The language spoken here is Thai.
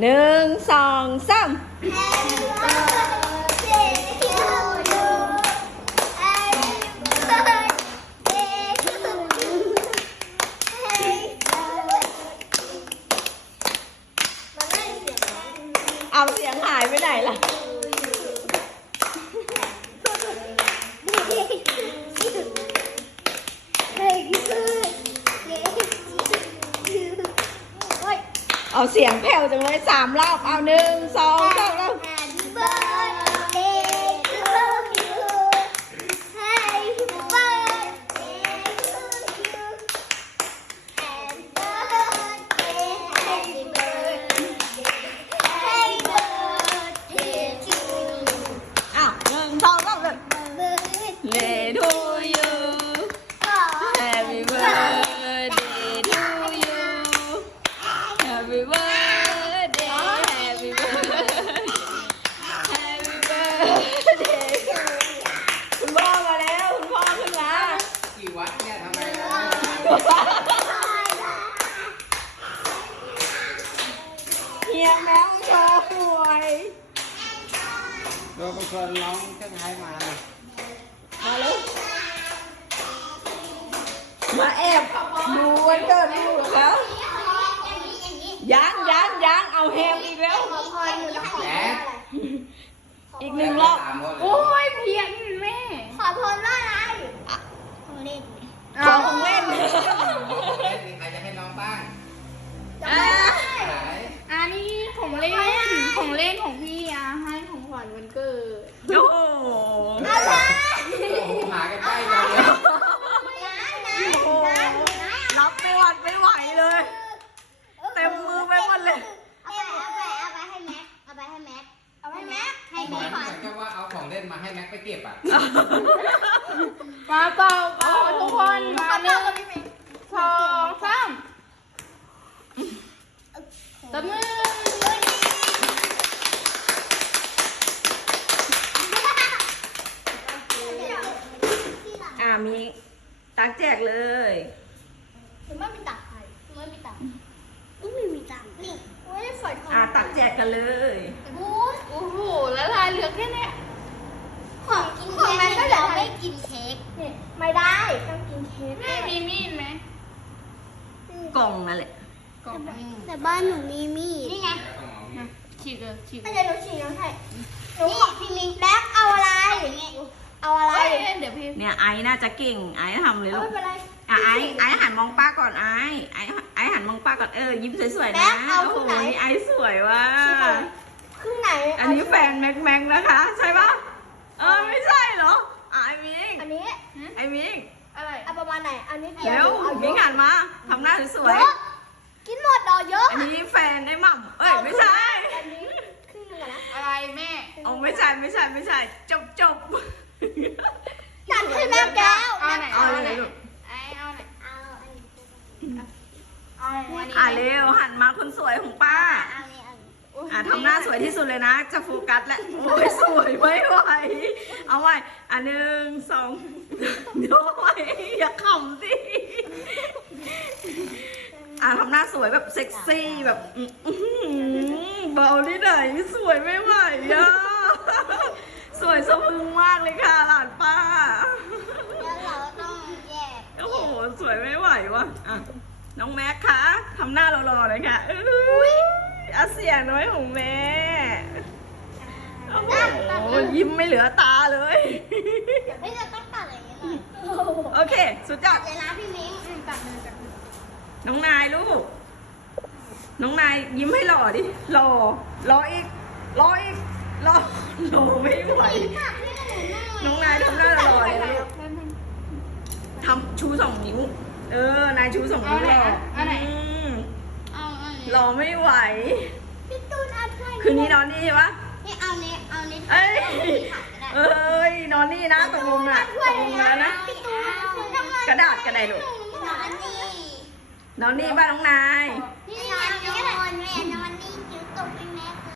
หนึ่งสองสาม เอาเสียงหายไปไหนล่ะ เอาเสียงแผ่วจังเลยสามรอบ เอาหนึ่งสองสามรอบ อ้าวหนึ่งสองสามเลย Day to you Happy birthday to you Happy birthday Happy birthday Happy birthday to you คุณพ่อมาแล้ว คุณพ่อขึ้นมา กี่วัดเนี่ยทำไม เฮียแมวโชว์หวยโดนเป็นคนร้องเจ้าชายมามาเลย มาแอบดูวันเกิดลูกแล้วยังยังยังเอาแฮมอีกแล้วแหมอีกหนึ่งรอบ โอ้ยเพียงแม่ ขอพรว่าอะไรของเล่น ขอของเล่น มีใครจะให้น้องบ้าง อะ ไหน อันนี้ของเล่น ของเล่นของพี่อะให้ของขวัญวันเกิดโอ้โหอะไรโอ้โหหาใกล้ๆกันเลยโอ้โหรับไม่หวัดไม่ไหวเลย เต็มมือไปหมดเลยเอาไปเอาไปเอาไปให้แม็กเอาไปให้แมทเอาไปแมทให้แมทหน่อนเหมือนกับว่าเอาของเล่นมาให้แม็กไปเก็บอะมาเป่าเป่าทุกคนมาหนึ่งสองสามตบมือ อ่า มีตักแจกเลยหรือไม่มีตังค์ใครไม่มีตังค์ไม่มีตังค์นี่โอ้ยฝอยทองอ่าตักแจกกันเลยโอ้ยโอ้โหแล้วลายเหลือแค่เนี้ยของกินของมันก็เดี๋ยวไม่กินเค้กเนี่ยไม่ได้ต้องกินเค้กแม่มีมีดไหมกล่องนั่นแหละกล่องไหมแต่บ้านหนูมีมีดนี่ไงมาฉีกเลยฉีกถ้าจะหนูฉีกน้องให้หนูขอพี่มิ้งแบ๊กเอาอะไรเอาอะไร เอ้ยเดี๋ยว พี่เนี่ยไอ้น่าจะเก่งไอ้ทำเลยลูไม่กเป็นไร อะไอ้ไอ้หันมองป้าก่อนไอ้ไอ้ไอ้หันมองป้าก่อนเออยิ้มสวยๆแบ๊นะกเอาโอ้ครึ่โหงไหน นี่ไอ้สวยว่ะครึ่งไหนอันนี้แฟนแม็กแม็กนะคะ ใช่ปะเออไม่ใช่เหรออะไอ้มิงอันนี้ไอ้มิงอะไรเอาประมาณไหน อันนี้เร็วเอาเยมิงอะหันมาทำหน้าสวยเยอะกินหมดดอกเยอะๆอันนี้แฟนไอ้หม่ำเอ้ยไม่ใช่อันนี้ครึ่งหนึงอะนะอะไรแม่โอ้ไม่ใช่ไม่ใช่ไม่ใช่จบจบ จัดให้แม่แก้ว เอา ไหนเอาเอาเลไหนยลูกไอ้เอาไหนเอาอันนี้เอาอันนี้อะเร็วหันมาคนสวยของป้าเอาอันนี้เอาอันนี้อะทำหน้าสวยที่สุดเลยนะ จะโฟกัสแล้วโอ้ยสวยไม่ไหวเอาไว้อะหนึ่งสองเดี๋ยวไว้อย่าขำสิอะทำหน้าสวยแบบเซ็กซี่แบบอื้อหือเบาที่ไหนสวยไม่ไหวอะสวยสะพรึงมากเลยค่ะหลานป้า แล้วเราต้องแยก โอ้โหสวยไม่ไห ววะอะน้องแม็กคะทำหน้าหล่อๆเลยค่ะอุ้ยอาเสียงน้อยของแม่โอ้โหยิ้มไม่เหลือตาเลยเฮ้ยเราต้องตัดอะไรอย่างเงี้ยหน่อยโอเค สุดยอดเดี๋ยวนะพี่มิ้งอืมตัดเลยตัดเลยน้องนายลูก น้องนายยิ้มให้หล่อดิ หล่อหล่ออีกหล่ออีกหล่อหล่อไม่ไหวตัดให้หนูหน่อยน้องนายทำหน้าหล่อเลยลูกทำชูสองนิ้ว เออ นายชูสองนิ้วหล่ออืมเอาอันนี้หล่อไม่ไหว พี่ตูนเอาเพื่อนคืนนี้นอนนี่ใช่ปะนี่เอาเนี้ยเอาเนี้ยเอ้ยถักก็ได้เอ้ย นอนนี่นะตกลงนะตกลงแล้วนะ พี่ตูนเอาทำไมกระดาษกระไดลูกนอนนี่นอนนี่บ้านน้องนาย นี่นอนนี่ก็ได้นอนนี่นอนนี่